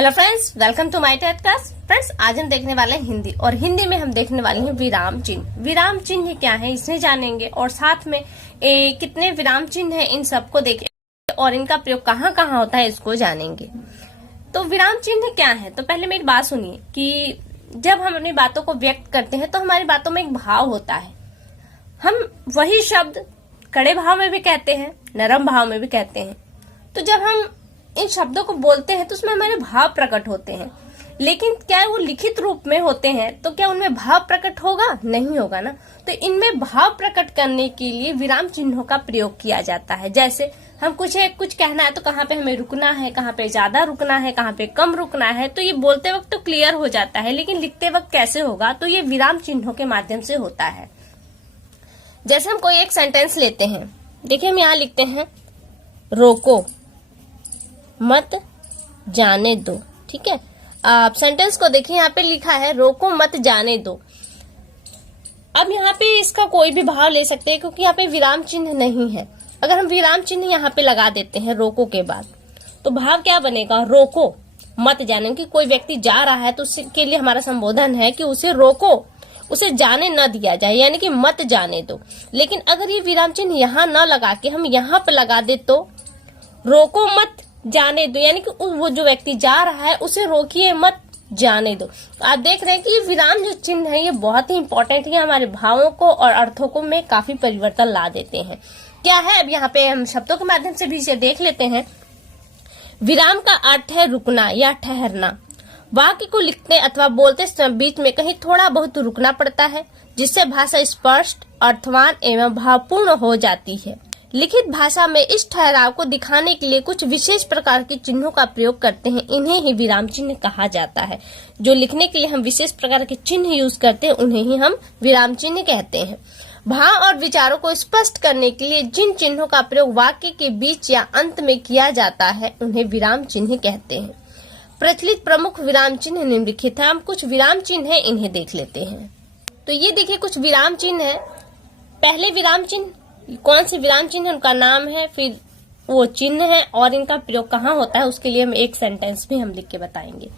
Hello friends, welcome to my TET class. Friends, आज हम देखने वाले हैं हिंदी और हिंदी में हम देखने वाले हैं विराम चिन्ह। विराम चिन्ह क्या है इसने जानेंगे और साथ में कितने विराम चिन्ह हैं इन सबको देखेंगे और इनका प्रयोग कहाँ कहाँ होता है इसको जानेंगे। तो विराम चिन्ह क्या है? तो पहले मेरी बात सुनिए कि जब हम अपनी बातों को व्यक्त करते हैं तो हमारी बातों में एक भाव होता है। हम वही शब्द कड़े भाव में भी कहते हैं, नरम भाव में भी कहते हैं। तो जब हम इन शब्दों को बोलते हैं तो उसमें हमारे भाव प्रकट होते हैं, लेकिन क्या वो लिखित रूप में होते हैं तो क्या उनमें भाव प्रकट होगा? नहीं होगा ना। तो इनमें भाव प्रकट करने के लिए विराम चिन्हों का प्रयोग किया जाता है। जैसे हम कुछ कहना है तो कहाँ पे हमें रुकना है, कहाँ पे ज्यादा रुकना है, कहाँ पे कम रुकना है, तो ये बोलते वक्त तो क्लियर हो जाता है, लेकिन लिखते वक्त कैसे होगा? तो ये विराम चिन्हों के माध्यम से होता है। जैसे हम कोई एक सेंटेंस लेते हैं, देखिए हम यहाँ लिखते हैं रोको मत जाने दो। ठीक है, आप सेंटेंस को देखिए, यहाँ पे लिखा है रोको मत जाने दो। अब यहाँ पे इसका कोई भी भाव ले सकते हैं क्योंकि यहाँ पे विराम चिन्ह नहीं है। अगर हम विराम चिन्ह यहाँ पे लगा देते हैं रोको के बाद तो भाव क्या बनेगा? रोको मत जाने। कि कोई व्यक्ति जा रहा है तो उसके लिए हमारा संबोधन है कि उसे रोको, उसे जाने न दिया जाए, यानी कि मत जाने दो। लेकिन अगर ये विराम चिन्ह यहाँ न लगा के हम यहाँ पे लगा दे तो रोको मत जाने दो, यानी कि वो जो व्यक्ति जा रहा है उसे रोकिए मत जाने दो। तो आप देख रहे हैं कि विराम जो चिन्ह है ये बहुत ही इंपॉर्टेंट है, हमारे भावों को और अर्थों को में काफी परिवर्तन ला देते हैं। क्या है, अब यहाँ पे हम शब्दों के माध्यम से भी इसे देख लेते हैं। विराम का अर्थ है रुकना या ठहरना। वाक्य को लिखते अथवा बोलते समय बीच में कहीं थोड़ा बहुत रुकना पड़ता है, जिससे भाषा स्पष्ट, अर्थवान एवं भावपूर्ण हो जाती है। लिखित भाषा में इस ठहराव को दिखाने के लिए कुछ विशेष प्रकार के चिन्हों का प्रयोग करते हैं, इन्हें ही विराम चिन्ह कहा जाता है। जो लिखने के लिए हम विशेष प्रकार के चिन्ह यूज करते हैं उन्हें ही हम विराम चिन्ह कहते हैं। भाव और विचारों को स्पष्ट करने के लिए जिन चिन्हों का प्रयोग वाक्य के बीच या अंत में किया जाता है उन्हें विराम चिन्ह कहते हैं। प्रचलित प्रमुख विराम चिन्ह निम्नलिखित है। हम कुछ विराम चिन्ह है इन्हें देख लेते हैं। तो ये देखिए कुछ विराम चिन्ह है। पहले विराम चिन्ह कौन से विराम चिन्ह है, उनका नाम है, फिर वो चिन्ह है और इनका प्रयोग कहाँ होता है उसके लिए हम एक सेंटेंस भी हम लिख के बताएंगे।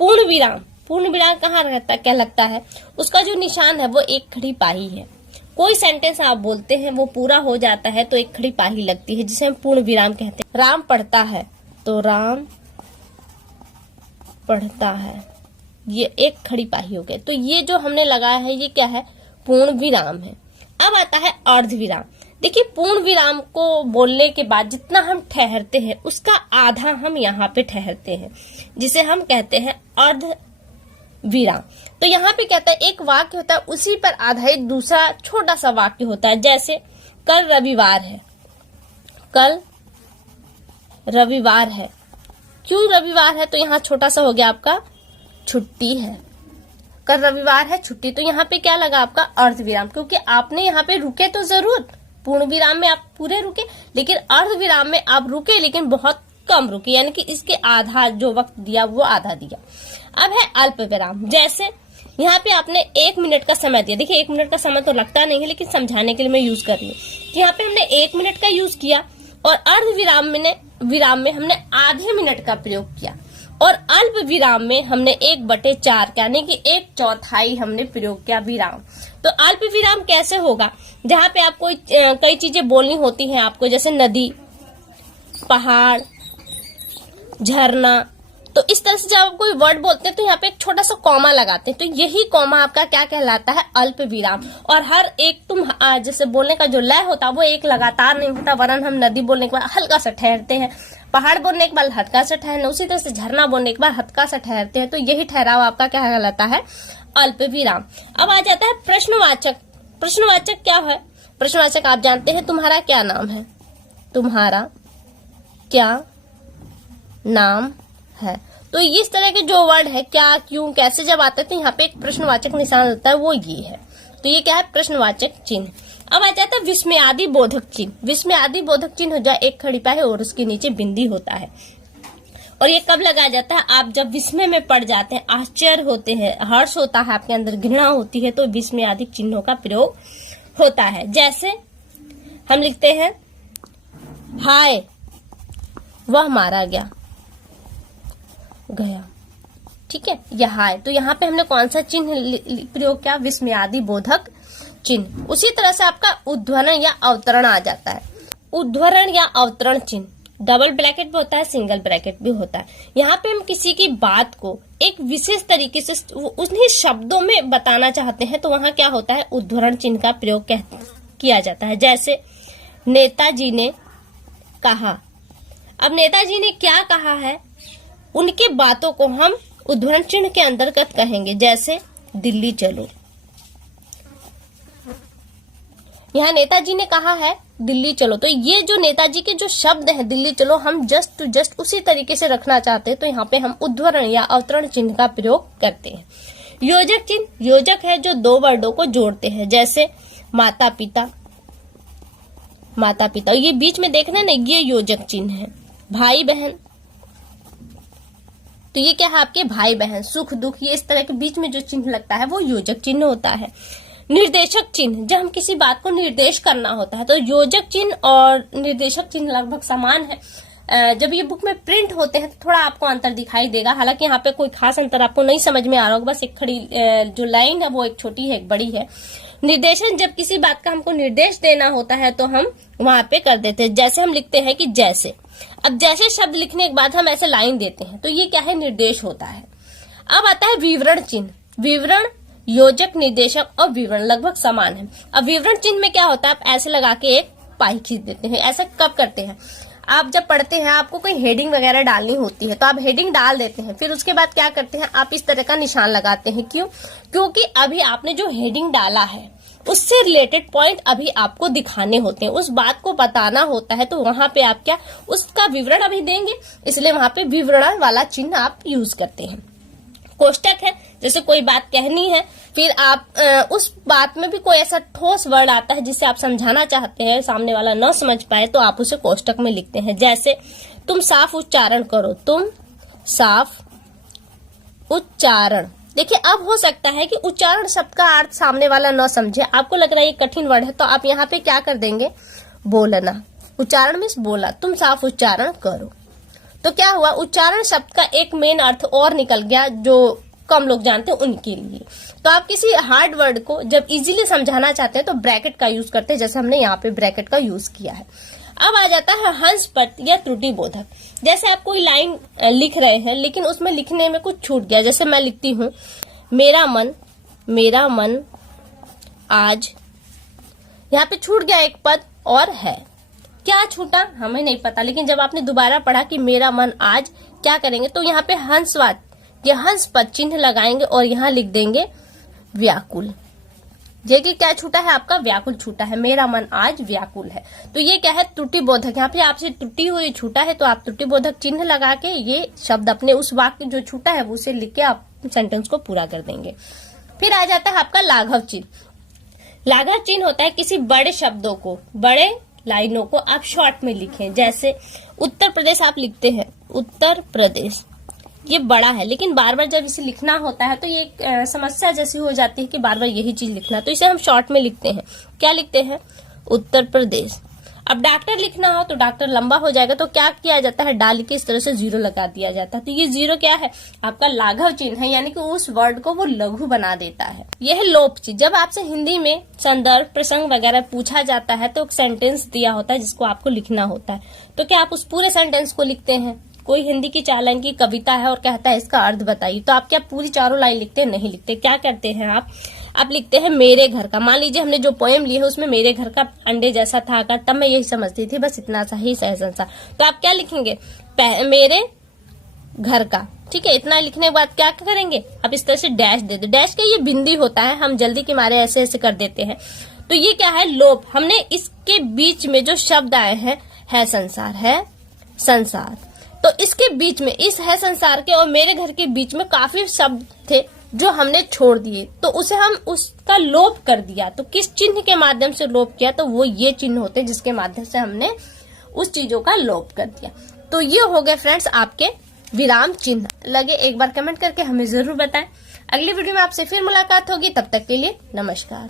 पूर्ण विराम। पूर्ण विराम कहाँ रहता है, क्या लगता है? उसका जो निशान है वो एक खड़ी पाही है। कोई सेंटेंस आप बोलते हैं वो पूरा हो जाता है तो एक खड़ी पाही लगती है, जिसे हम पूर्ण विराम कहते हैं। राम पढ़ता है तो राम पढ़ता है, ये एक खड़ी पाही हो गई। तो ये जो हमने लगाया है ये क्या है? पूर्ण विराम है। अब आता है अर्ध विराम। देखिए पूर्ण विराम को बोलने के बाद जितना हम ठहरते हैं उसका आधा हम यहाँ पे ठहरते हैं, जिसे हम कहते हैं अर्ध विराम। तो यहाँ पे कहता है एक वाक्य होता है, उसी पर आधारित दूसरा छोटा सा वाक्य होता है। जैसे कल रविवार है, कल रविवार है। क्यों रविवार है? तो यहाँ छोटा सा हो गया आपका छुट्टी है। कल रविवार है, छुट्टी। तो यहाँ पे क्या लगा आपका? अर्ध विराम, क्योंकि आपने यहाँ पे रुके तो जरूर, पूर्ण विराम में आप पूरे रुके, लेकिन अर्ध विराम में आप रुके लेकिन बहुत कम रुके, यानी कि इसके आधा जो वक्त दिया वो आधा दिया। अब है अल्प विराम। जैसे यहाँ पे आपने 1 मिनट का समय दिया। देखिए 1 मिनट का समय तो लगता नहीं है, लेकिन समझाने के लिए मैं यूज कर रही हूँ। यहाँ पे हमने 1 मिनट का यूज किया और अर्ध विराम में हमने आधे मिनट का प्रयोग किया और अल्प विराम में हमने 1/4 यानी कि 1/4 हमने प्रयोग किया विराम। तो अल्प विराम कैसे होगा? जहाँ पे आपको कई चीजें बोलनी होती हैं आपको, जैसे नदी, पहाड़, झरना, तो इस तरह से जब आप कोई वर्ड बोलते हैं तो यहाँ पे एक छोटा सा कॉमा लगाते हैं, तो यही कॉमा आपका क्या कहलाता है? अल्प विराम। और हर एक जैसे बोलने का जो लय होता है वो एक लगातार नहीं होता, वरन हम नदी बोलने के बाद हल्का सा ठहरते हैं, पहाड़ बोलने के बाद हल्का सा ठहरना, उसी तरह से झरना बोलने के बाद हल्का सा ठहरते हैं। तो यही ठहराव आपका क्या कहलाता है? अल्प विराम। अब आ जाता है प्रश्नवाचक। प्रश्नवाचक क्या है? प्रश्नवाचक आप जानते हैं, तुम्हारा क्या नाम है, तुम्हारा क्या नाम है। तो इस तरह के जो वर्ड है क्या, क्यों, कैसे जब आते हैं तो यहाँ पे एक प्रश्नवाचक निशान होता है, वो ये है। तो ये क्या है? प्रश्नवाचक चिन्ह। अब आ जाता है विस्मयादि बोधक चिन्ह। विस्मयादि बोधक चिन्ह हो जाए एक खड़ी पाही और उसके नीचे बिंदी होता है। और ये कब लगाया जाता है? आप जब विस्मय में पड़ जाते हैं, आश्चर्य होते हैं, हर्ष होता है, आपके अंदर घृणा होती है, तो विस्मयादि चिन्हों का प्रयोग होता है। जैसे हम लिखते हैं हाय वह मारा गया, गया। ठीक है, यहाँ है तो यहाँ पे हमने कौन सा चिन्ह प्रयोग किया, विस्मयादि बोधक चिन्ह। उसी तरह से आपका उद्धरण या अवतरण आ जाता है। उद्धरण या अवतरण चिन्ह डबल ब्रैकेट भी होता है, सिंगल ब्रैकेट भी होता है। यहाँ पे हम किसी की बात को एक विशेष तरीके से उन्हीं शब्दों में बताना चाहते हैं तो वहां क्या होता है, उद्धरण चिन्ह का प्रयोग किया जाता है। जैसे नेताजी ने कहा, अब नेताजी ने क्या कहा है, उनकी बातों को हम उद्धरण चिन्ह के अंतर्गत कहेंगे। जैसे दिल्ली चलो, यहाँ नेताजी ने कहा है दिल्ली चलो, तो ये जो नेताजी के जो शब्द हैं दिल्ली चलो, हम जस्ट टू जस्ट उसी तरीके से रखना चाहते हैं तो यहाँ पे हम उद्धरण या अवतरण चिन्ह का प्रयोग करते हैं। योजक चिन्ह, योजक है जो दो वर्डों को जोड़ते हैं। जैसे माता पिता, माता पिता, ये बीच में देखना ना, ये योजक चिन्ह है। भाई बहन, तो ये क्या है, आपके भाई बहन। सुख दुख, ये इस तरह के बीच में जो चिन्ह लगता है वो योजक चिन्ह होता है। निर्देशक चिन्ह, जब हम किसी बात को निर्देश करना होता है तो योजक चिन्ह और निर्देशक चिन्ह लगभग समान है। जब ये बुक में प्रिंट होते हैं तो थोड़ा आपको अंतर दिखाई देगा, हालांकि यहाँ पे कोई खास अंतर आपको नहीं समझ में आ रहा होगा, बस एक खड़ी जो लाइन है वो एक छोटी है एक बड़ी है। निर्देशन, जब किसी बात का हमको निर्देश देना होता है तो हम वहां पे कर देते हैं। जैसे हम लिखते हैं कि जैसे, अब जैसे शब्द लिखने के बाद हम ऐसे लाइन देते हैं तो ये क्या है, निर्देश होता है। अब आता है विवरण चिन्ह। विवरण, योजक, निर्देशक और विवरण लगभग समान है। अब विवरण चिन्ह में क्या होता है, आप ऐसे लगा के एक पाई खींच देते हैं। ऐसा कब करते हैं, आप जब पढ़ते हैं आपको कोई हेडिंग वगैरह डालनी होती है तो आप हेडिंग डाल देते हैं, फिर उसके बाद क्या करते हैं, आप इस तरह का निशान लगाते हैं। क्यों, क्योंकि अभी आपने जो हेडिंग डाला है उससे रिलेटेड पॉइंट अभी आपको दिखाने होते हैं, उस बात को बताना होता है, तो वहां पे आप क्या उसका विवरण अभी देंगे, इसलिए वहां पे विवरण वाला चिन्ह आप यूज करते हैं। कोष्टक है, जैसे कोई बात कहनी है, फिर आप उस बात में भी कोई ऐसा ठोस वर्ड आता है जिससे आप समझाना चाहते हैं, सामने वाला न समझ पाए, तो आप उसे कोष्टक में लिखते हैं। जैसे तुम साफ उच्चारण करो, तुम साफ उच्चारण। देखिए, अब हो सकता है कि उच्चारण शब्द का अर्थ सामने वाला न समझे, आपको लग रहा है ये कठिन वर्ड है, तो आप यहाँ पे क्या कर देंगे, बोलना। उच्चारण मीन्स बोला, तुम साफ उच्चारण करो। तो क्या हुआ, उच्चारण शब्द का एक मेन अर्थ और निकल गया जो कम लोग जानते हैं उनके लिए। तो आप किसी हार्ड वर्ड को जब इजीली समझाना चाहते हैं तो ब्रैकेट का यूज करते हैं, जैसे हमने यहाँ पे ब्रैकेट का यूज किया है। अब आ जाता है हंस पद या त्रुटि बोधक। जैसे आप कोई लाइन लिख रहे हैं लेकिन उसमें लिखने में कुछ छूट गया, जैसे मैं लिखती हूँ मेरा मन आज, यहाँ पे छूट गया एक पद और है, क्या छूटा हमें नहीं पता, लेकिन जब आपने दोबारा पढ़ा कि मेरा मन आज, क्या करेंगे, तो यहाँ पे हंसवाद या हंस पद चिन्ह लगाएंगे और यहाँ लिख देंगे व्याकुल। ये कि क्या छूटा है, आपका व्याकुल छूटा है, मेरा मन आज व्याकुल है। तो ये क्या है, त्रुटि बोधक। यहाँ पे आपसे त्रुटि हुई छूटा है तो आप त्रुटि बोधक चिन्ह लगा के ये शब्द अपने उस वाक्य जो छूटा है उसे लिख के आप सेंटेंस को पूरा कर देंगे। फिर आ जाता है आपका लाघव चिन्ह। लाघव चिन्ह होता है किसी बड़े शब्दों को, बड़े लाइनों को आप शॉर्ट में लिखें। जैसे उत्तर प्रदेश आप लिखते हैं, उत्तर प्रदेश, ये बड़ा है लेकिन बार बार जब इसे लिखना होता है तो ये एक समस्या जैसी हो जाती है कि बार बार यही चीज लिखना, तो इसे हम शॉर्ट में लिखते हैं। क्या लिखते हैं, उत्तर प्रदेश। अब डॉक्टर लिखना हो तो डॉक्टर लंबा हो जाएगा, तो क्या किया जाता है, डाल के इस तरह से जीरो लगा दिया जाता है। तो ये जीरो क्या है, आपका लाघव चिन्ह है, यानी कि उस वर्ड को वो लघु बना देता है। यह है लोप चिन्ह। जब आपसे हिंदी में संदर्भ, प्रसंग वगैरह पूछा जाता है तो एक सेंटेंस दिया होता है जिसको आपको लिखना होता है, तो क्या आप उस पूरे सेंटेंस को लिखते हैं। कोई हिंदी की 4 लाइन की कविता है और कहता है इसका अर्थ बताइए, तो आप क्या पूरी 4 लाइन लिखते हैं, नहीं लिखते। क्या करते हैं आप लिखते हैं मेरे घर का। मान लीजिए हमने जो पोएम ली है उसमें मेरे घर का अंडे जैसा था आकार, तब मैं यही समझती थी बस इतना सा ही सहज संसार, तो आप क्या लिखेंगे, मेरे घर का। ठीक है, इतना लिखने के बाद क्या करेंगे, आप इस तरह से डैश दे दो। डैश का ये बिंदी होता है, हम जल्दी के मारे ऐसे ऐसे कर देते हैं। तो ये क्या है, लोप। हमने इसके बीच में जो शब्द आए हैं, है संसार, है संसार, तो इसके बीच में, इस है संसार के और मेरे घर के बीच में काफी शब्द थे जो हमने छोड़ दिए, तो उसे हम उसका लोप कर दिया। तो किस चिन्ह के माध्यम से लोप किया, तो वो ये चिन्ह होते हैं जिसके माध्यम से हमने उस चीजों का लोप कर दिया। तो ये हो गए फ्रेंड्स आपके विराम चिन्ह। लगे एक बार कमेंट करके हमें जरूर बताएं। अगली वीडियो में आपसे फिर मुलाकात होगी, तब तक के लिए नमस्कार।